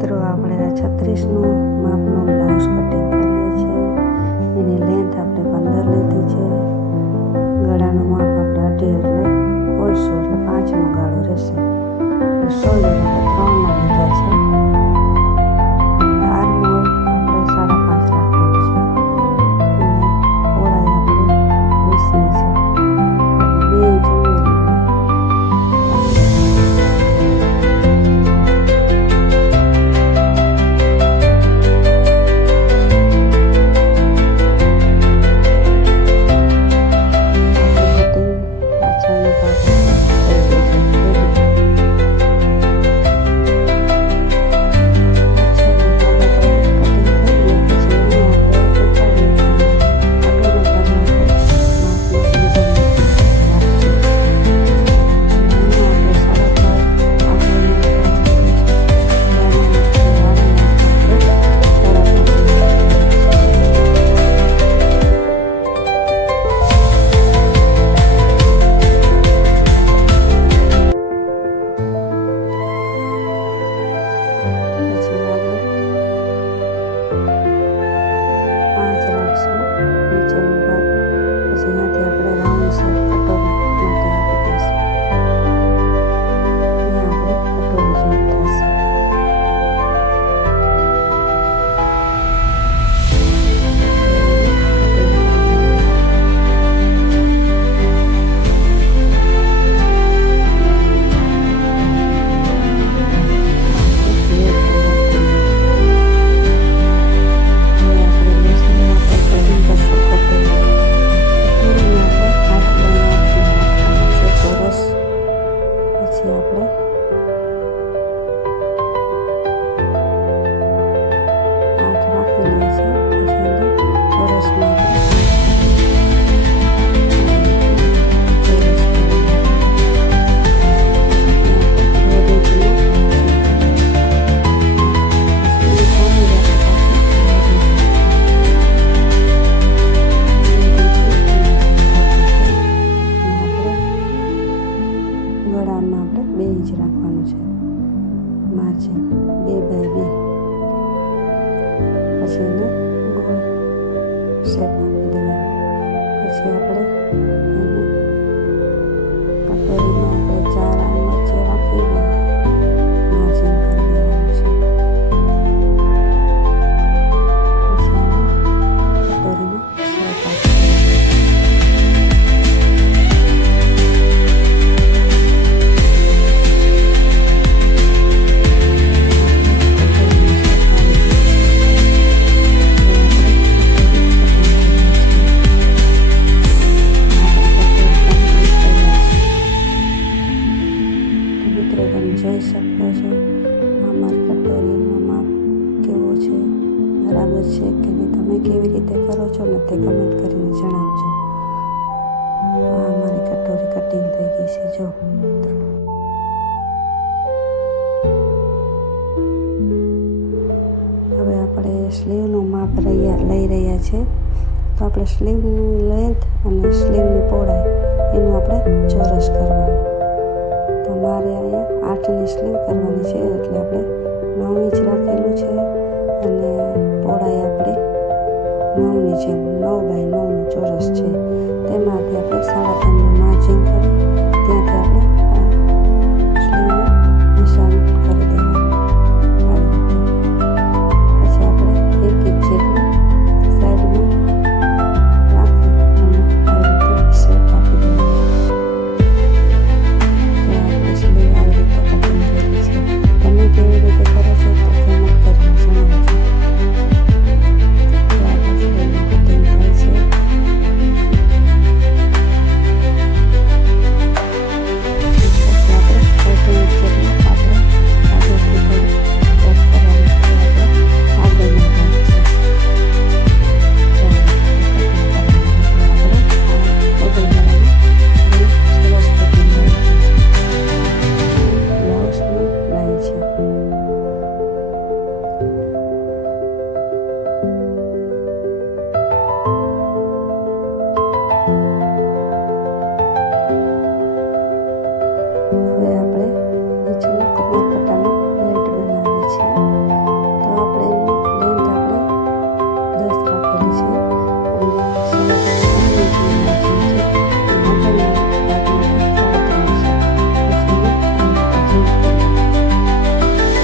મિત્રો આપણે 36નું માપનું blouse cutting કરીએ છીએ. એની લેન્થ આપણે 15 લીધી છે. ગળાનું માપ આપણે 18 એટલે 150 એટલે 5નો ગાળો રહેશે. શોલ્ડર આપણે 3ના લીધા છે. આર્મહોલ આપણે 5.5 રાખેલી છે. અને પહોળાઈ આપણે 20ની છે. 2 ઇંચ ઉમેરીને ગળામાં આપણે 2 ઇંચ રાખવાનું છે. માર્જિન 2/2. પછી એને ગોળ શેપ આપી દેવાનો. પછી આપણે એને કટોરીમાં આપણે 4 આમ વચ્ચે રાખીને માર્જિન કરી દેવાનું છે. પછી એને કટોરીમાં શેપ આપી જોઈ શકો છો. અમારી કટોરીનો માપ કેવો છે, બરાબર છે કે નહીં, તમે કેવી રીતે કરો છો ને તે કમેન્ટ કરીને જણાવજો. અમારી કટોરી કટિંગ થઈ ગઈ છે. જો મિત્રો, હવે આપણે સ્લીવનું માપ લઈ રહ્યા છે. તો આપણે સ્લીવની લેન્થ અને સ્લીવની પહોળાઈ એનું આપણે ચોરસ કરવાનું. તો મારે અહીંયા 8ની સ્લીવ કરવાની છે એટલે આપણે 9 ઇંચ રાખેલું છે. અને પહોળાઈ આપણે 9ની છે. 9/9નું ચોરસ છે. તેમાંથી આપણે 5.5